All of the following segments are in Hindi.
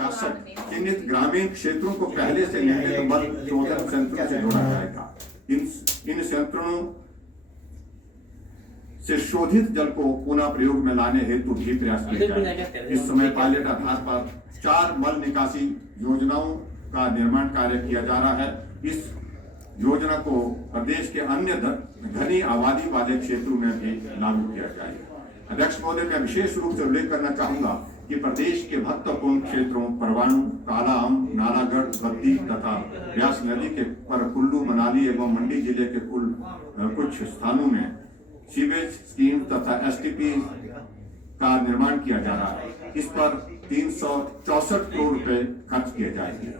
66 चिन्हित ग्रामीण क्षेत्रों को पहले से निर्मित मल शोधन संयंत्रों से जोड़ा जाएगा। इन संयंत्रों से शोधित जल को पुनः प्रयोग में लाने हेतु भी प्रयास किए जाएंगे। इस समय पायलट आधार पर 4 मल निकासी योजनाओं का निर्माण कार्य किया जा रहा है। इस योजना को प्रदेश के अन्य घनी आबादी वाले क्षेत्रों में भी लागू किया जाएगा। अध्यक्ष महोदय, मैं विशेष रूप से उल्लेख करना चाहूंगा कि प्रदेश के महत्वपूर्ण क्षेत्रों परवाणु, कालाअम, नालागढ़, बद्दी तथा ब्यास नदी के पर कुल्लू, मनाली एवं मंडी जिले के कुछ स्थानों में सीवेज स्कीम तथा STP का निर्माण किया जा रहा है। इस पर 364 करोड़ रुपए खर्च किए जाएंगे।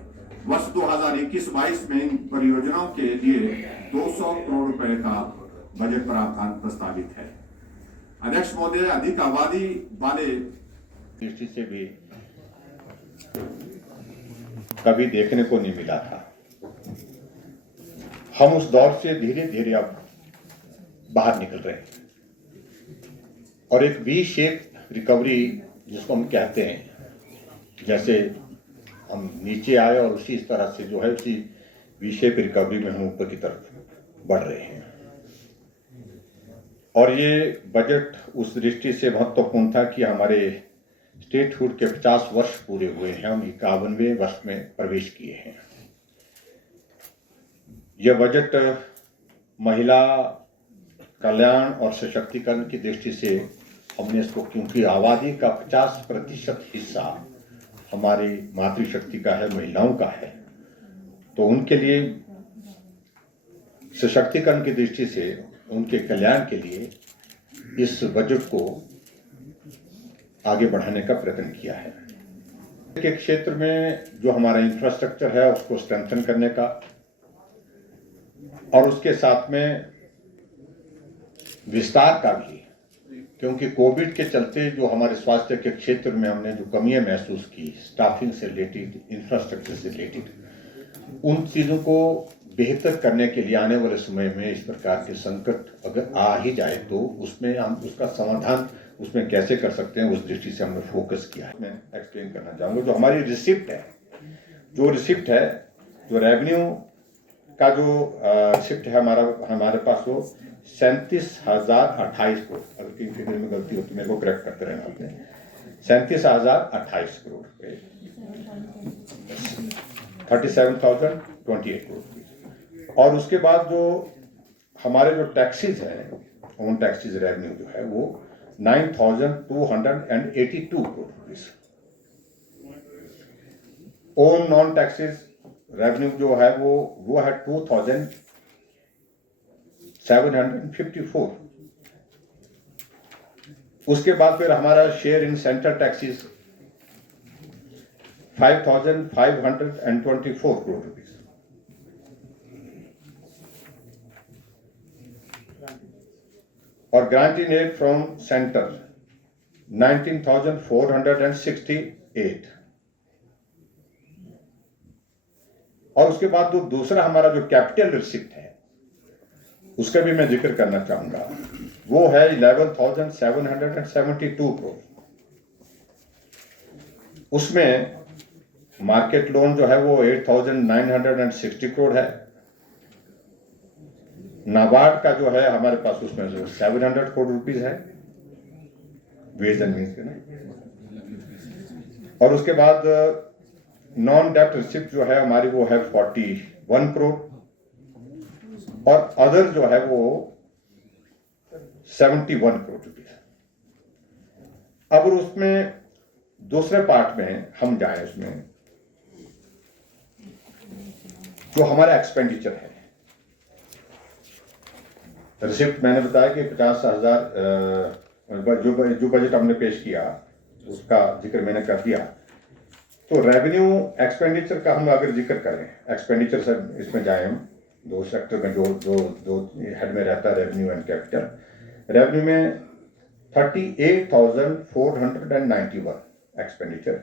वर्ष 2021-22 में इन परियोजनाओं के लिए 200 करोड़ रुपए का बजट प्रावधान प्रस्तावित है। अध्यक्ष महोदय, अधिक आबादी वाले दृष्टि से भी कभी देखने को नहीं मिला था। हम उस दौर से धीरे धीरे अब बाहर निकल रहे हैं और एक V शेप रिकवरी जिसको हम कहते हैं, जैसे हम नीचे आए और उसी तरह से जो है उसी V शेप रिकवरी में हम ऊपर की तरफ बढ़ रहे हैं। और ये बजट उस दृष्टि से महत्वपूर्ण था कि हमारे स्टेटहुड के 50 वर्ष पूरे हुए हैं, हम 51वें वर्ष में प्रवेश किए हैं। यह बजट महिला कल्याण और सशक्तिकरण की दृष्टि से हमने इसको, क्योंकि आबादी का 50% हिस्सा हमारी मातृशक्ति का है, महिलाओं का है, तो उनके लिए सशक्तिकरण की दृष्टि से, उनके कल्याण के लिए इस बजट को आगे बढ़ाने का प्रयत्न किया है। के क्षेत्र में जो हमारा इंफ्रास्ट्रक्चर है उसको स्ट्रेंथन करने का, और उसके साथ में विस्तार का भी, क्योंकि कोविड के चलते जो हमारे स्वास्थ्य के क्षेत्र में हमने जो कमियां महसूस की, स्टाफिंग से रिलेटेड, इंफ्रास्ट्रक्चर से रिलेटेड, उन चीज़ों को बेहतर करने के लिए आने वाले समय में इस प्रकार के संकट अगर आ ही जाए तो उसमें हम उसका समाधान उसमें कैसे कर सकते हैं, उस दृष्टि से हमने फोकस किया है। मैं एक्सप्लेन करना चाहूँगा। जो हमारी रिसिप्ट है, जो रेवेन्यू का जो रिसिप्ट है हमारे पास, वो 37,028 करोड़, अगर कहीं फिगर में गलती हो तो मेरे को करेक्ट करते रहना आपने, 37,028 करोड़ रुपये, 37,028 करोड़। और उसके बाद जो हमारे जो टैक्सेस हैं, ओन टैक्सेस रेवेन्यू जो है वो 9,282 crore rupees. Own non taxes revenue जो है वो है 2,754। उसके बाद फिर हमारा share in central taxes 5,524 crore rupees. और ग्रांटिंग एड फ्रॉम सेंटर 19,468। और उसके बाद जो दूसरा हमारा जो कैपिटल रिसिप्ट है उसका भी मैं जिक्र करना चाहूंगा, वो है 11,772 करोड़। उसमें मार्केट लोन जो है वो 8,960 करोड़ है। नाबार्ड का जो है हमारे पास उसमें 700 करोड़ रुपीज है, वेज एंड मीन्स के ना। और उसके बाद नॉन डेप्ट रिसिप्ट जो है हमारी वो है 41 करोड़, और अदर जो है वो 71 करोड़ रुपीज। अब उसमें दूसरे पार्ट में हम जाए, उसमें जो हमारा एक्सपेंडिचर है, रिसिप्ट मैंने बताया कि 50,000 जो बजट हमने पेश किया उसका जिक्र मैंने कर दिया। तो रेवेन्यू एक्सपेंडिचर का हम अगर जिक्र करें, एक्सपेंडिचर से इसमें जाए हम दो सेक्टर में, जो हेड में रहता है रेवेन्यू एंड कैपिटल। रेवेन्यू में 38,491 एक्सपेंडिचर,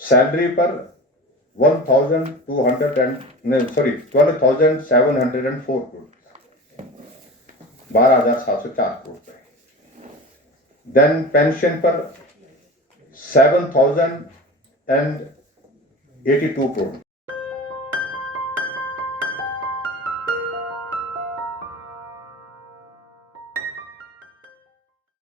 सैलरी पर 12,704 करोड़, 12,704 करोड़ रुपए। देन पेंशन पर 7,000 and 82 crore.